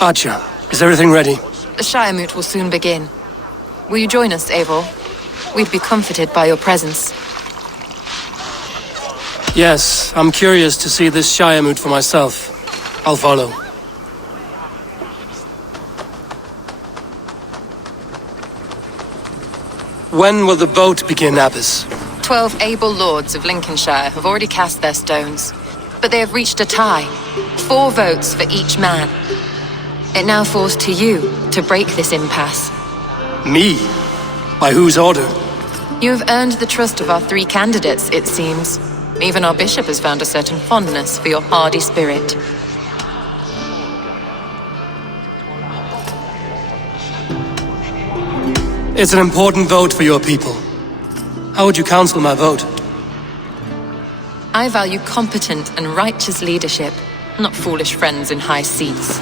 Archer, is everything ready? The Shiremoot will soon begin. Will you join us, Eivor? We'd be comforted by your presence. Yes, I'm curious to see this Shiremoot for myself. I'll follow. When will the vote begin, Abbess? 12 able lords of Lincolnshire have already cast their stones, but they have reached a tie. 4 votes for each man. It now falls to you to break this impasse. Me? By whose order? You have earned the trust of our 3 candidates, it seems. Even our bishop has found a certain fondness for your hardy spirit. It's an important vote for your people. How would you counsel my vote? I value competent and righteous leadership, not foolish friends in high seats.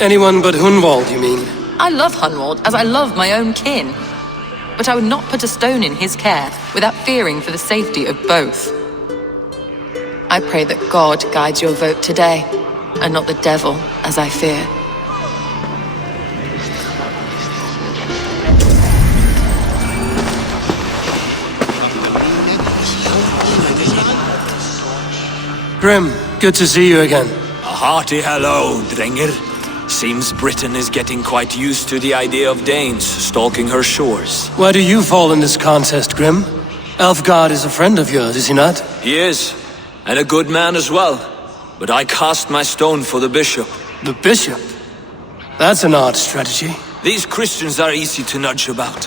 Anyone but Hunwald, you mean? I love Hunwald as I love my own kin. But I would not put a stone in his care without fearing for the safety of both. I pray that God guides your vote today, and not the devil, as I fear. Grim, good to see you again. A hearty hello, Drenger. Seems Britain is getting quite used to the idea of Danes stalking her shores. Where do you fall in this contest, Grim? Elfgard is a friend of yours, is he not? He is, and a good man as well. But I cast my stone for the bishop. The bishop? That's an odd strategy. These Christians are easy to nudge about.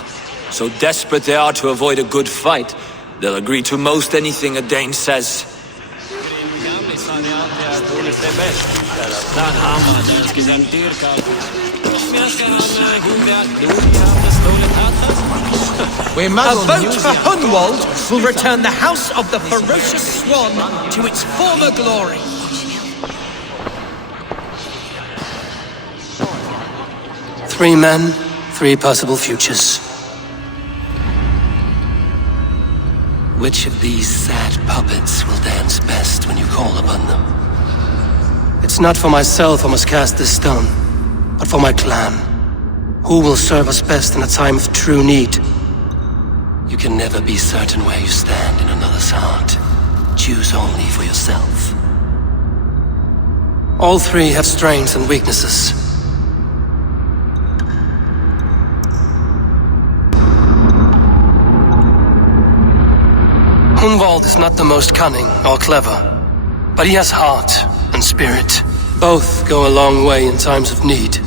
So desperate they are to avoid a good fight, they'll agree to most anything a Dane says. A vote for Hunwald will return the House of the Ferocious Swan to its former glory. Three men, 3 possible futures. Which of these sad puppets will dance best when you call upon them? It's not for myself I must cast this stone, but for my clan. Who will serve us best in a time of true need? You can never be certain where you stand in another's heart. Choose only for yourself. All 3 have strengths and weaknesses. Hunwald is not the most cunning or clever, but he has heart and spirit. Both go a long way in times of need.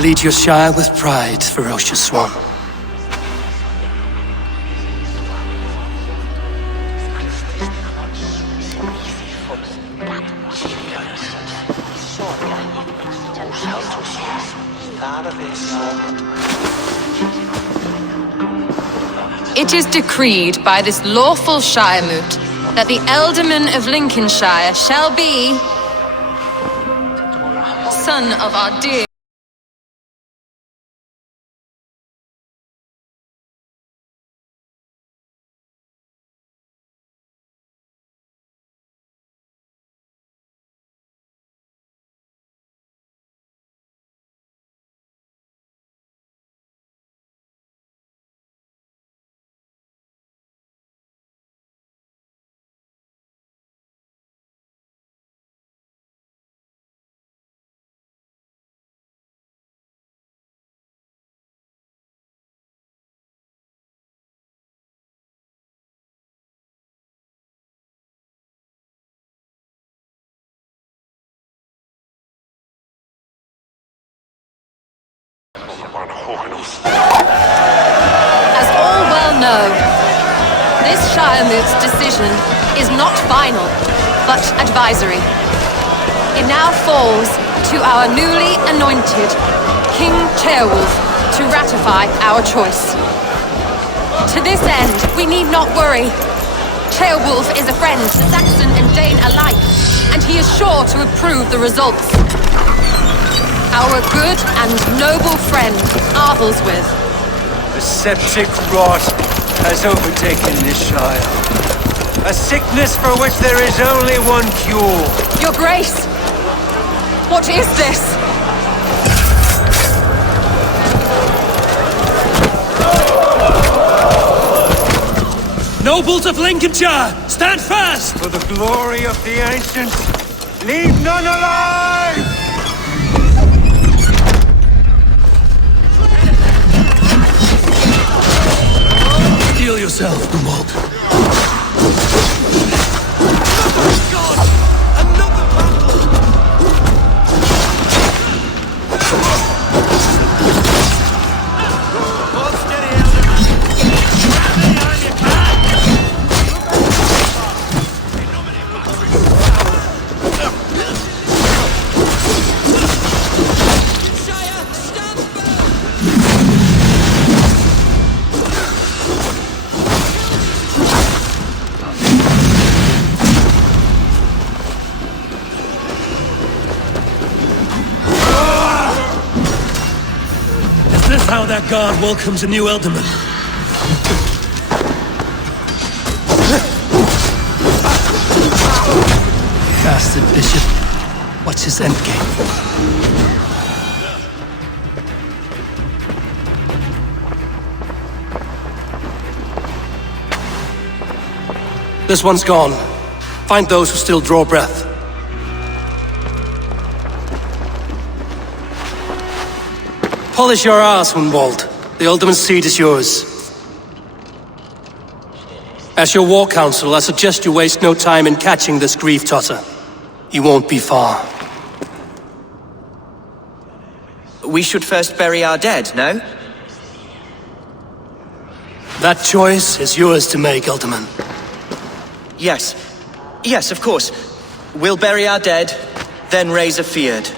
Lead your shire with pride, ferocious swan. It is decreed by this lawful Shiremoot that the Ealdorman of Lincolnshire shall be son of our dear As all well know, this Shiremoot's decision is not final, but advisory. It now falls to our newly anointed King Ceolwulf to ratify our choice. To this end, we need not worry. Ceolwulf is a friend to Saxon and Dane alike, and he is sure to approve the results. Our good and noble friend, Arthelswith, The septic rot has overtaken this Shire. A sickness for which there is only one cure. Your Grace! What is this? Nobles of Lincolnshire, stand fast! For the glory of the ancients, leave none alive! Heal yourself, Grimold. How that guard welcomes a new Elderman. Bastard Bishop. What's his endgame? This one's gone. Find those who still draw breath. Polish your ass, Hunwald. The Ultimate seat is yours. As your war council, I suggest you waste no time in catching this grief tosser. He won't be far. We should first bury our dead, no? That choice is yours to make, Ultiman. Yes. Yes, of course. We'll bury our dead, then raise a feard.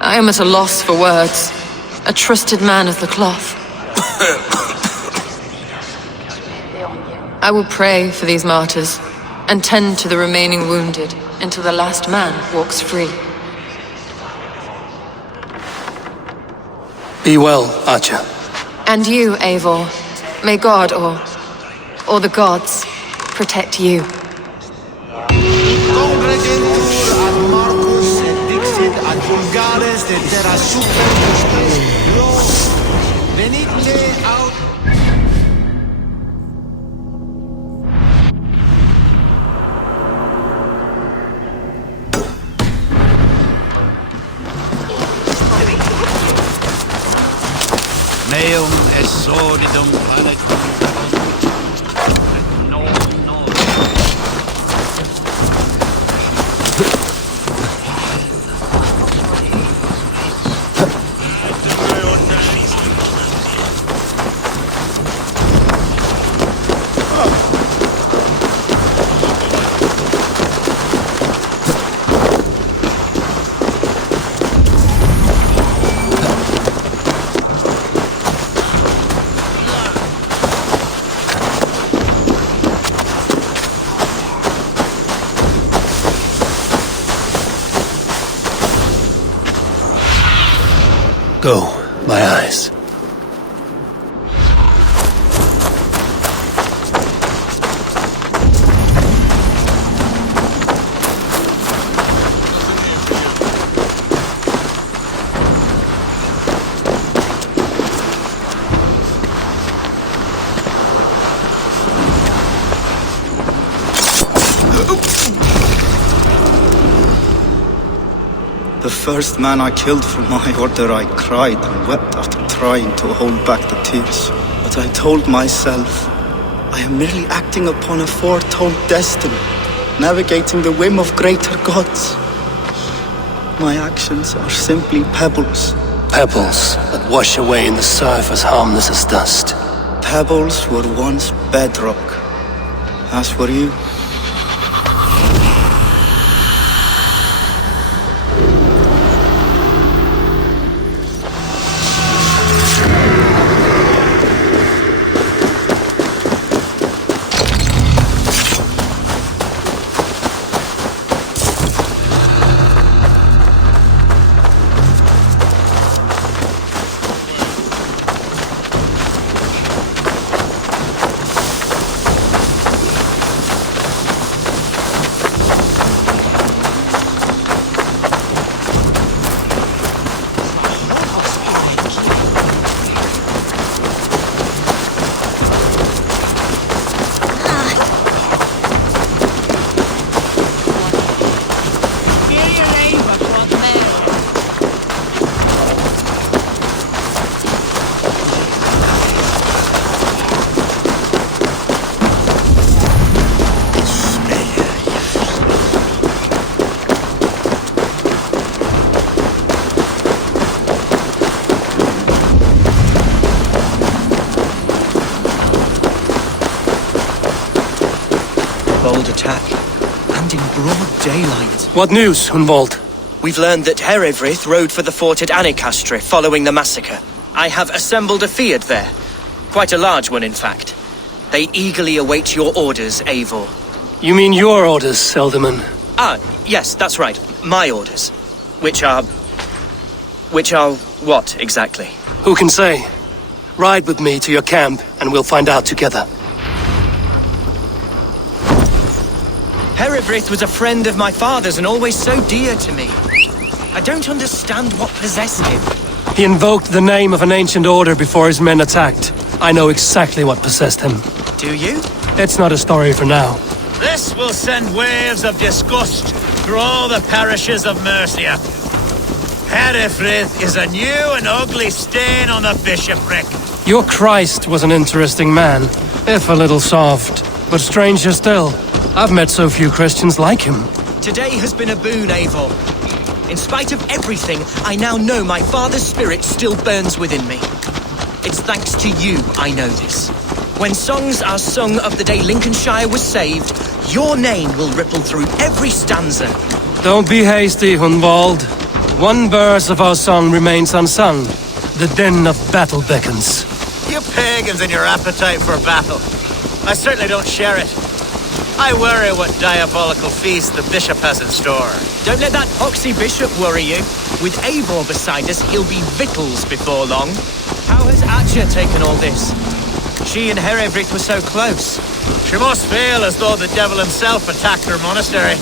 I am at a loss for words. A trusted man of the cloth. I will pray for these martyrs, and tend to the remaining wounded until the last man walks free. Be well, Archer. And you, Eivor. May God, or the gods, protect you. Meum est sordidum planecum. No. Go, my eyes. The first man I killed for my order, I cried and wept after trying to hold back the tears. But I told myself, I am merely acting upon a foretold destiny, navigating the whim of greater gods. My actions are simply pebbles. Pebbles that wash away in the surf as harmless as dust. Pebbles were once bedrock, as were you. bold attack. And in broad daylight. What news, Hunwald? We've learned that Eivor rode for the fort at Annikastre following the massacre. I have assembled a field there. Quite a large one, in fact. They eagerly await your orders, Eivor. You mean your orders, Elderman? Ah, yes, that's right. My orders. Which are what, exactly? Who can say? Ride with me to your camp, and we'll find out together. Eivor was a friend of my father's and always so dear to me. I don't understand what possessed him. He invoked the name of an ancient order before his men attacked. I know exactly what possessed him. Do you? It's not a story for now. This will send waves of disgust through all the parishes of Mercia. Eivor is a new and ugly stain on the bishopric. Your Christ was an interesting man, if a little soft. But stranger still, I've met so few Christians like him. Today has been a boon, Eivor. In spite of everything, I now know my father's spirit still burns within me. It's thanks to you I know this. When songs are sung of the day Lincolnshire was saved, your name will ripple through every stanza. Don't be hasty, Hunwald. One verse of our song remains unsung. The din of battle beckons. You pagans and your appetite for battle. I certainly don't share it. I worry what diabolical feast the bishop has in store. Don't let that poxy bishop worry you. With Eivor beside us, he'll be victuals before long. How has Atja taken all this? She and Eivor were so close. She must feel as though the devil himself attacked her monastery.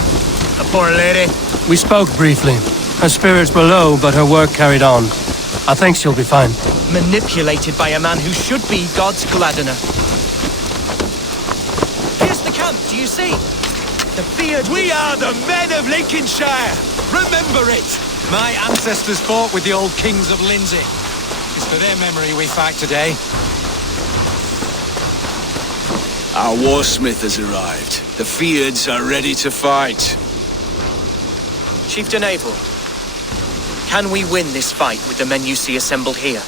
The poor lady. We spoke briefly. Her spirits were low, but her work carried on. I think she'll be fine. Manipulated by a man who should be God's gladdener. Here's the camp, do you see? The feared... We are the men of Lincolnshire! Remember it! My ancestors fought with the old kings of Lindsey. It's for their memory we fight today. Our warsmith has arrived. The Feards are ready to fight. Chieftain Eivor, can we win this fight with the men you see assembled here?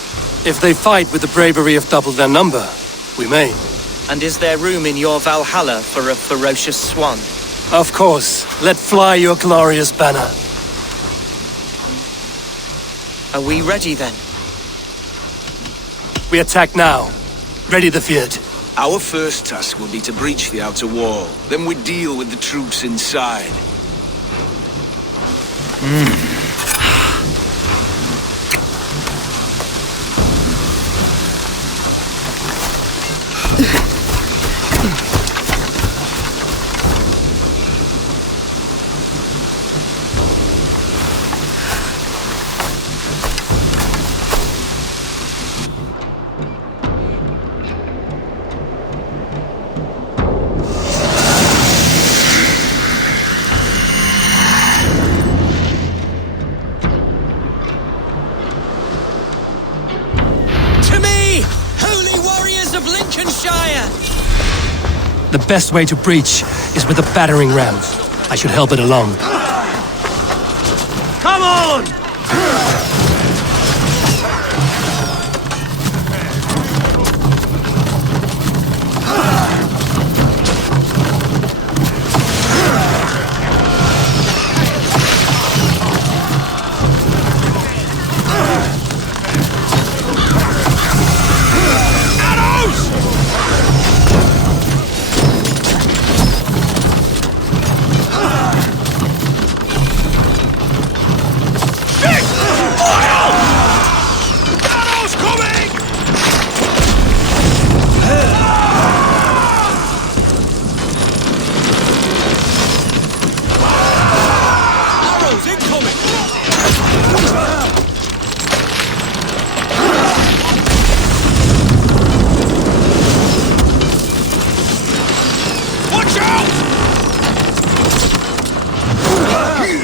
If they fight with the bravery of double their number, we may. And is there room in your Valhalla for a ferocious swan? Of course. Let fly your glorious banner. Are we ready then? We attack now. Ready the field. Our first task will be to breach the outer wall. Then we deal with the troops inside. The best way to breach is with a battering ram. I should help it along. Come on!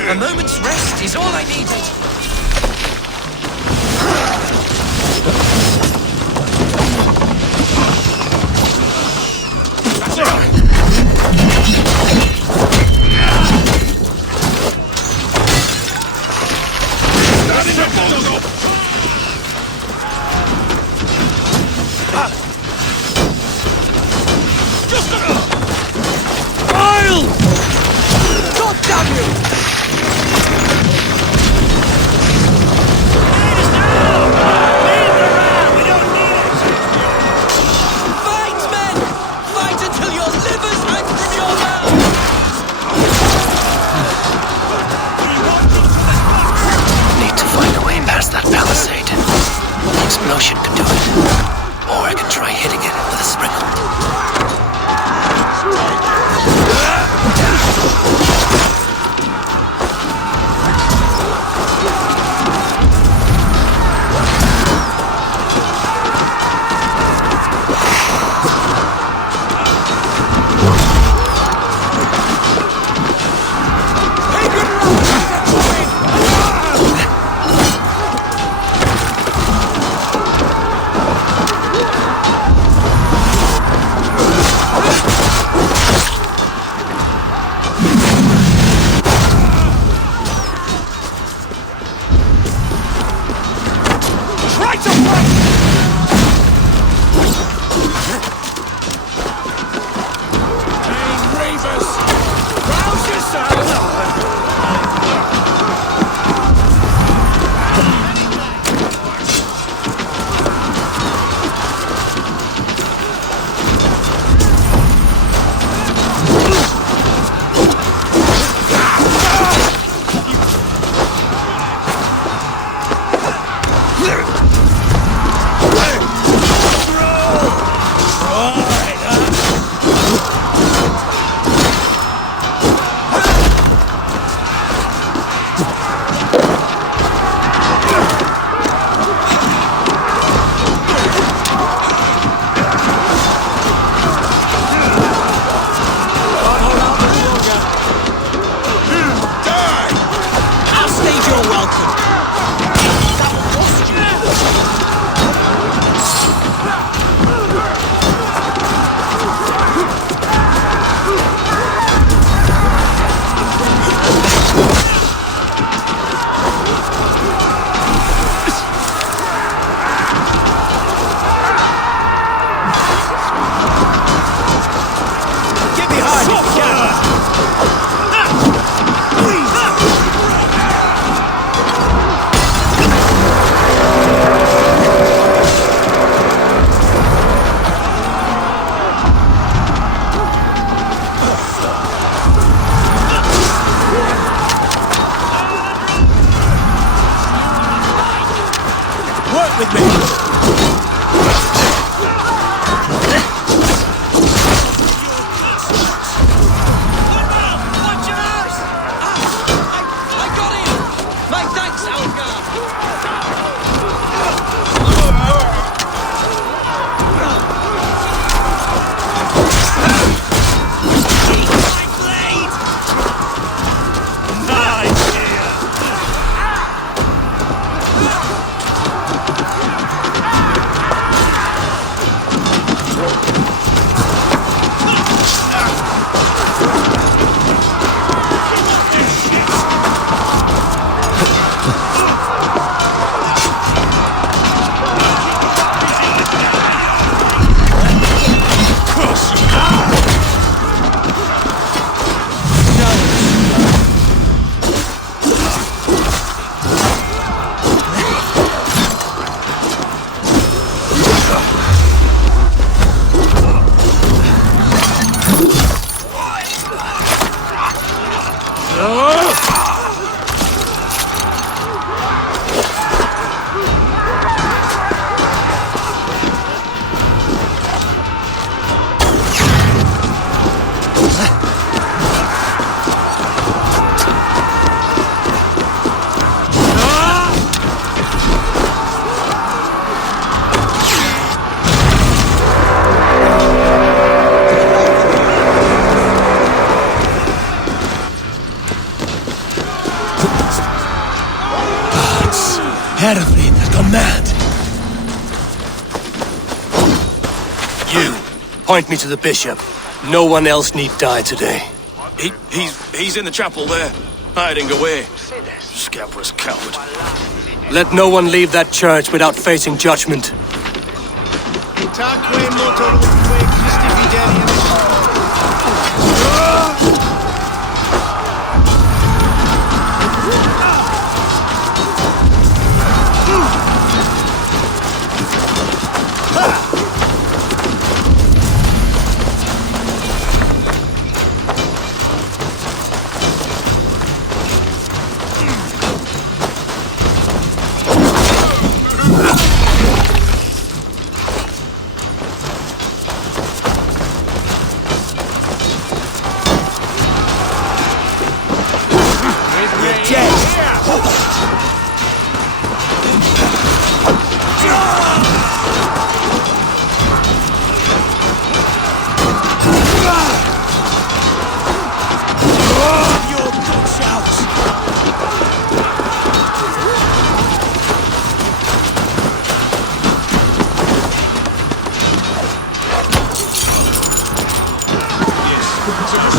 A moment's rest is all I needed. Fire! Lotion could do it. Or I could try hitting it with a sprinkle. Aelfred has gone mad. You, point me to the bishop. No one else need die today. He's in the chapel there, hiding away. Scabrous coward. Let no one leave that church without facing judgment.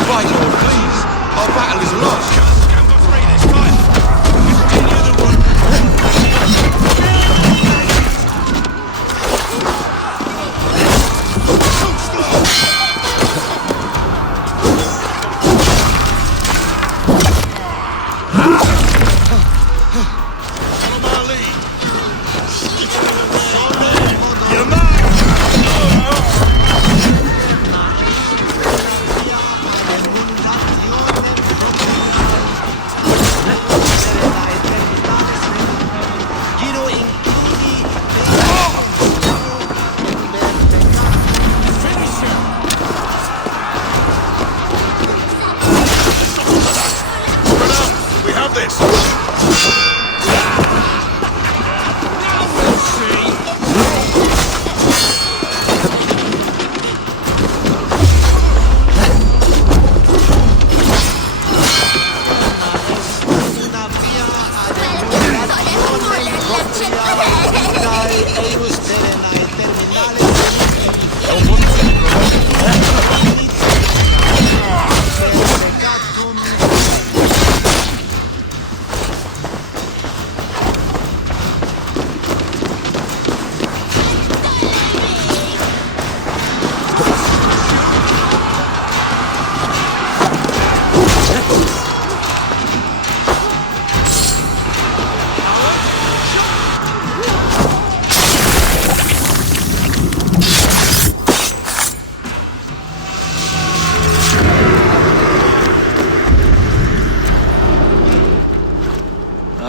fight, Lord, please. Our battle is lost.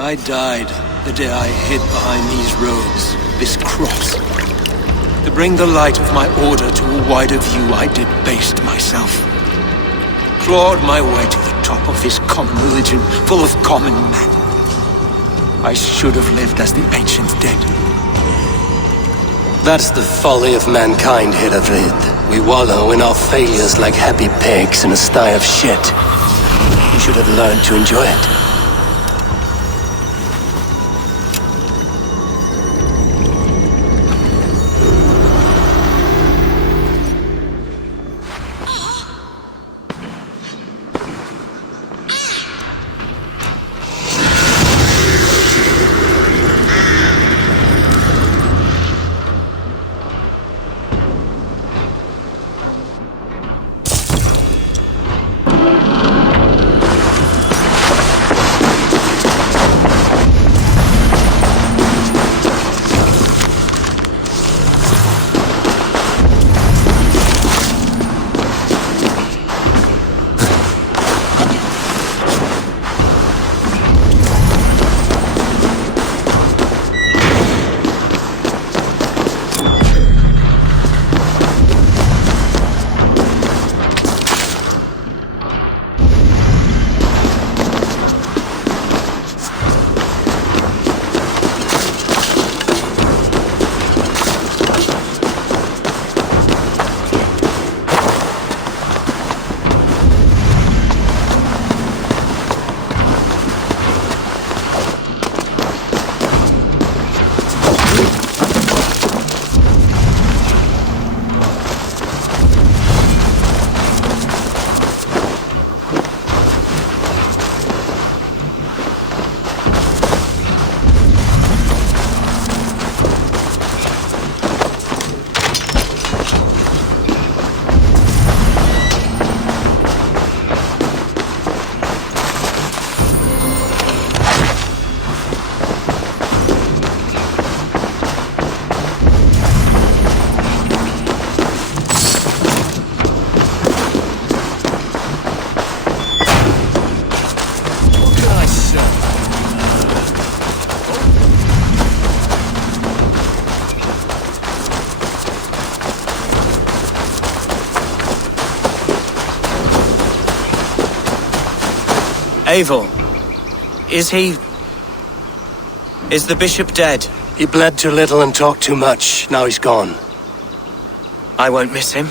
I died the day I hid behind these robes, this cross. To bring the light of my order to a wider view, I debased myself. Clawed my way to the top of this common religion, full of common men. I should have lived as the ancient dead. That's the folly of mankind, Aelfred. We wallow in our failures like happy pigs in a sty of shit. You should have learned to enjoy it. Eivor, is the bishop dead? He bled too little and talked too much. Now he's gone. I won't miss him.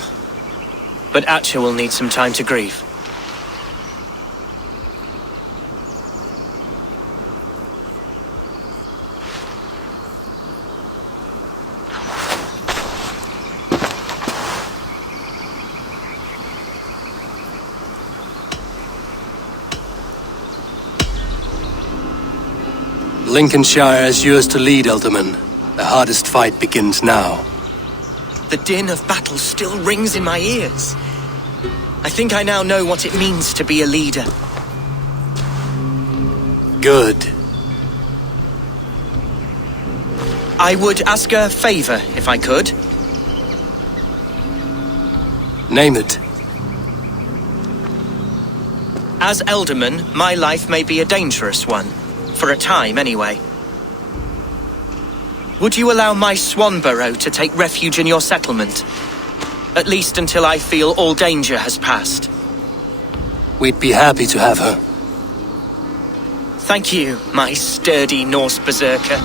But Atcha will need some time to grieve. Lincolnshire is yours to lead, Ealdorman. The hardest fight begins now. The din of battle still rings in my ears. I think I now know what it means to be a leader. Good. I would ask a favor, if I could. Name it. As Ealdorman, my life may be a dangerous one. For a time, anyway. Would you allow my swan burrow to take refuge in your settlement? At least until I feel all danger has passed. We'd be happy to have her. Thank you, my sturdy Norse berserker.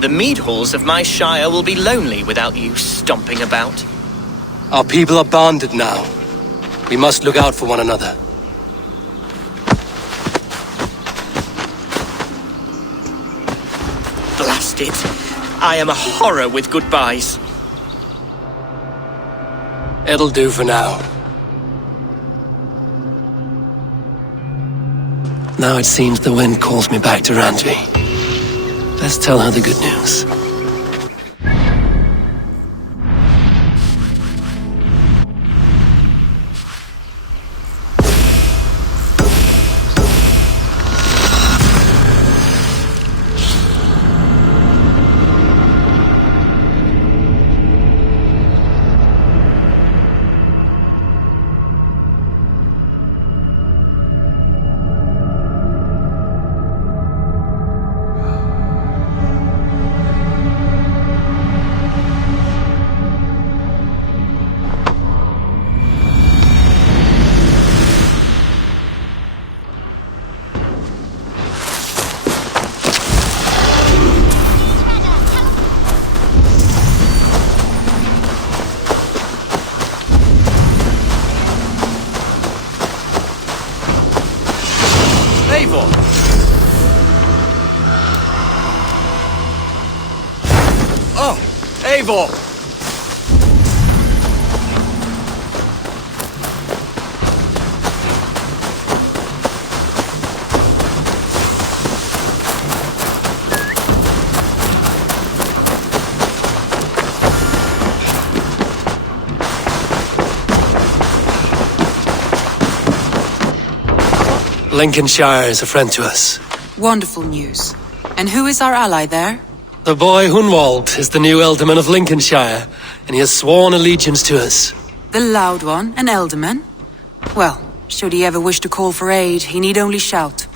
The mead halls of my shire will be lonely without you stomping about. Our people are bonded now. We must look out for one another. Blast it. I am a horror with goodbyes. It'll do for now. Now it seems the wind calls me back to Randvi. Let's tell her the good news. Eivor! Oh, Eivor! Lincolnshire is a friend to us. Wonderful news. And who is our ally there? The boy Hunwald is the new Ealdorman of Lincolnshire, and he has sworn allegiance to us. The loud one, an Ealdorman? Well, should he ever wish to call for aid, he need only shout.